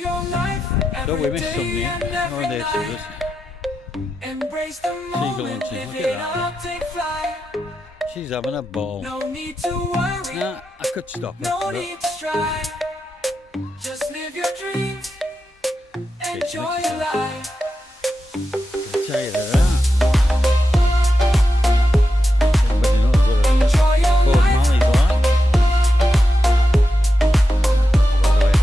your life. Don't we miss something? Oh, there she is. Embrace the moment, live it up, take flight. She's having a ball. No need to worry. Nah, I could stop her. No need to strive. Just live your dreams. Enjoy your life. I'll tell you that. Everybody knows what Enjoy your Bob life. Marley's like. By the way,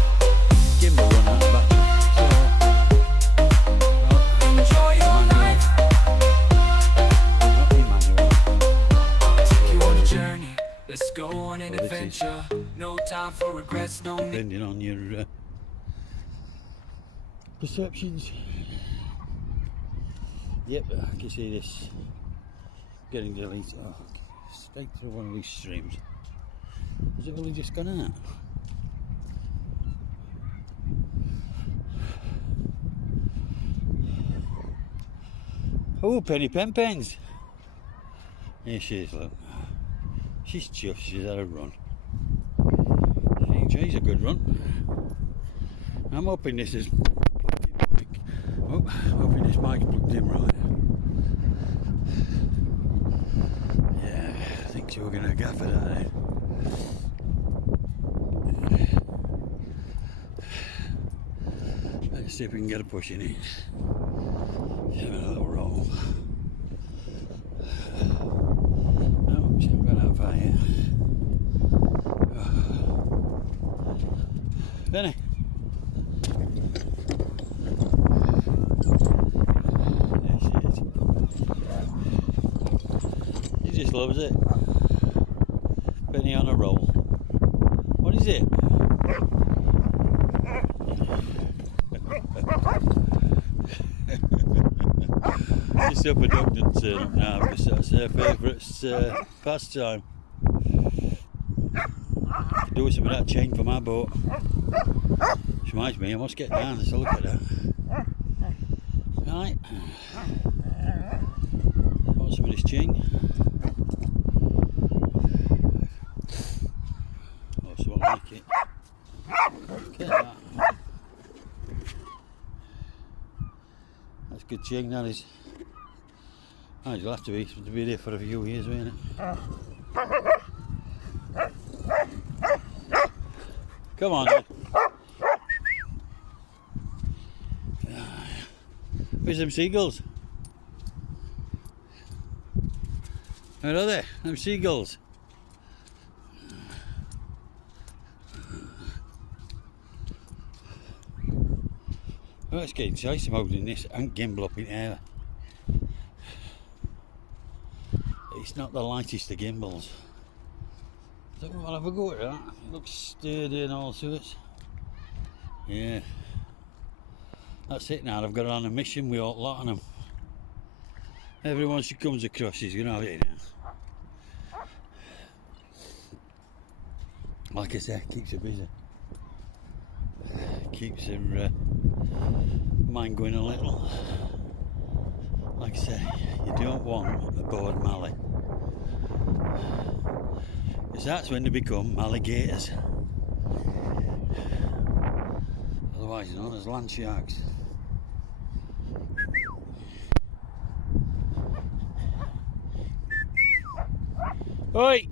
gimbal run out of battery. Enjoy your life. Not Emmanuel. Take you on a journey. Let's go on an Oh, this is- adventure. No time for regrets. No need. Depending on your perceptions. Yep, I can see this getting deleted. Oh, straight through one of these streams. Has it only just gone out? Oh, Penny Pen Pens. Here she is, look. She's chuffed, she's had a run. She enjoys a good run. I'm hoping this is plugged in mic. Oh, I'm hoping this mic's plugged in right. Yeah, I think so. We're going to go for that then. Let's see if we can get a push in it. Have a little roll. No, she hasn't got that far yet. Benny. There she is. He just loves it. Penny on a roll. What is it? Just hope a dog doesn't turn up now because that's her favourite pastime. Could do with some of that chain for my boat. Which reminds me, I must get down. Let's have a look at that. Right. Want some of this chain? Oh, so I'll like it. Look at that. That's good chain, that is. Oh, you'll have to be there for a few years, won't it? Come on, then. Where's them seagulls? Where are they? Them seagulls. Oh, it's getting chase. I'm holding this and gimbal up in air. It's not the lightest of gimbals. So I'll have a go at that. It looks sturdy and all sorts. Yeah. That's it now. I've got on a mission with a lot of them. Everyone she comes across, she's going to have it now. Like I say, keeps her busy. Keeps her mind going a little. Like I say, you don't want a bored mallee. Because that's when they become alligators. Otherwise known as land sharks. Oi!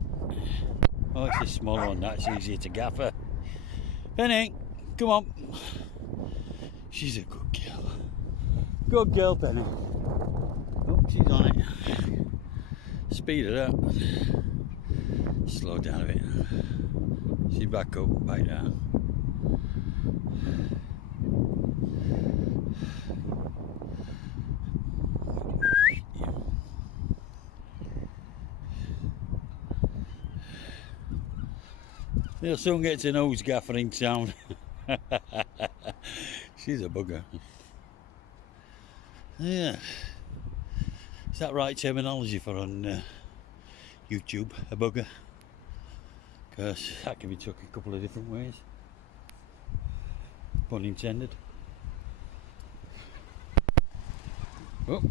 Oh, it's a small one, that's easier to gaffer. Penny, come on. She's a good girl. Good girl, Penny. Oh, she's on it. Speed it up. Slow down a bit. She's back up, back down. They'll soon get to know who's gaffering sound. She's a bugger. Yeah. Is that right terminology for on YouTube? A bugger? Because that can be took a couple of different ways. Pun intended. Oh.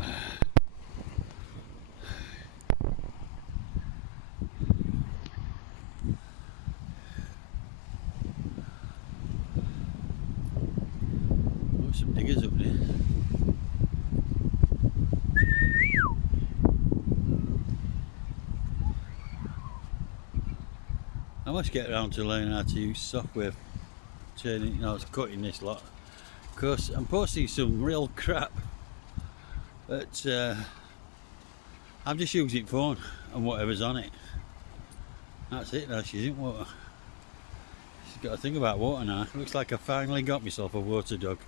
Got some diggers up there. I must get around to learning how to use software, turning, cutting this lot. Because I'm posting some real crap, but I'm just using phone and whatever's on it. That's it. Now she's in water. She's got to think about water now. Looks like I finally got myself a water dog.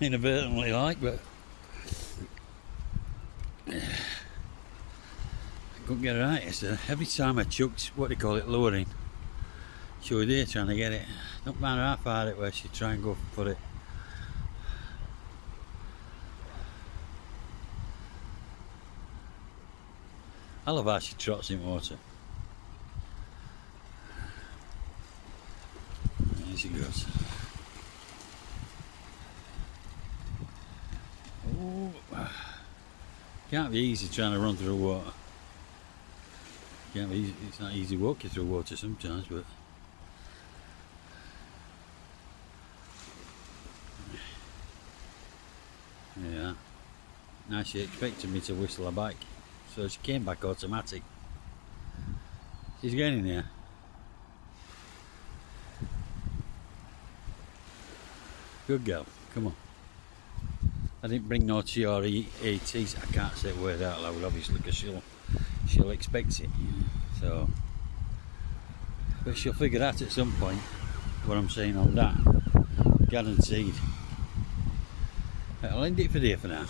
Inadvertently, like, but I couldn't get it right. So every time I chucked, what do you call it, lowering, she was there trying to get it. Don't matter how far it was, she'd try and go for it. I love how she trots in water. There she goes. Oh, can't be easy trying to run through water. Can't be easy. It's not easy walking through water sometimes, but yeah. Now she expected me to whistle her back, so she came back automatic. She's getting there. Good girl, come on. I didn't bring no TREATs. I can't say a word out loud, obviously, because she'll expect it. So, but she'll figure out at some point what I'm saying on that. Guaranteed. I'll end it for there for now.